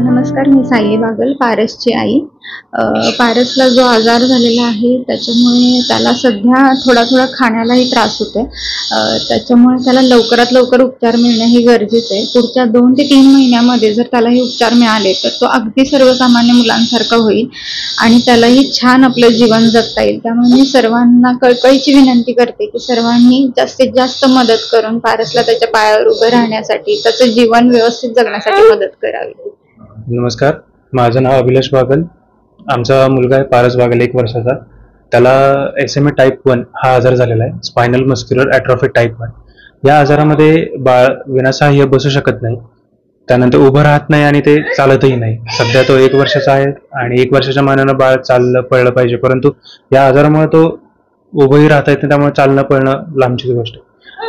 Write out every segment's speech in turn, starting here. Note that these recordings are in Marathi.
नमस्कार, मी सायली बागल, पारसची आई. पारसला जो आजार झालेला आहे त्याच्यामुळे त्याला सध्या थोडा खाण्यालाही त्रास होतोय. त्याच्यामुळे त्याला लवकरात लवकर उपचार मिळणे हे गरजेचं आहे. पुढच्या 2 ते 3 महिन्यामध्ये जर त्याला हे उपचार मिळाले तर तो अगदी सर्वसामान्य मुलांसारखा होईल आणि त्यालाही छान आपलं जीवन जगता येईल. त्यामुळे मी सर्वांना कळकळीची विनंती करते की सर्वांनी जास्तीत जास्त मदत करून पारसला त्याच्या पायावर उभं राहण्यासाठी, त्याचं जीवन व्यवस्थित जगण्यासाठी मदत करावी. नमस्कार, माझं नाव अभिलाष बागल. आमचा मुलगा आहे पारस बागल, 1 वर्षाचा. त्याला SMA टाईप 1 हा आजार झालेला आहे, स्पायनल मस्क्युलर ॲट्रॉफी टाईप 1. या आजारामध्ये बाळ विनासहाय्य बसू शकत नाही, त्यानंतर उभं राहत नाही आणि ते चालतही नाही. सध्या तो 1 वर्षाचा आहे आणि 1 वर्षाच्या मानानं बाळ चाललं पळलं पाहिजे, परंतु या आजारामुळे तो उभंही राहता येत नाही, त्यामुळे चालणं पळणं लांबचीच गोष्ट.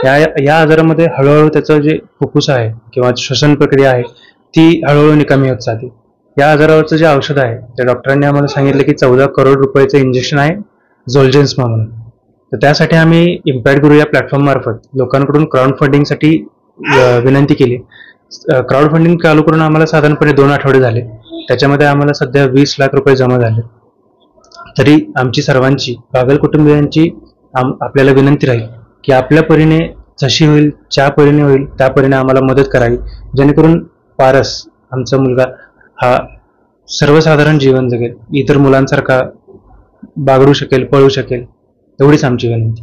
या आजारामध्ये हळूहळू त्याचं जे फुफ्फुस आहे किंवा श्वसन प्रक्रिया आहे ती हळूहळू निकामी होत जाते. या आजारावरचं जे औषध आहे त्या डॉक्टरांनी आम्हाला सांगितलं की 14 करोड रुपयाचं इंजेक्शन आहे झोल्जेन्स्मा म्हणून. तर त्यासाठी आम्ही इम्पॅक्ट गुरु या प्लॅटफॉर्म मार्फत लोकांकडून क्राऊड फंडिंगसाठी विनंती केली. क्राऊड फंडिंग चालू करून आम्हाला साधारणपणे 2 आठवडे झाले. त्याच्यामध्ये आम्हाला सध्या 20 लाख रुपये जमा झाले. तरी आमची सर्वांची, बागल कुटुंबियांची आपल्याला विनंती राहील की आपल्या परीने जशी होईल, ज्या परीने होईल त्या परीने आम्हाला मदत करावी, जेणेकरून पारस आमचा मुलगा हा सर्वसाधारण जीवन जगेल, इतर मुलांसारखा बागडू शकेल, पळू शकेल. एवढीच आमची विनंती.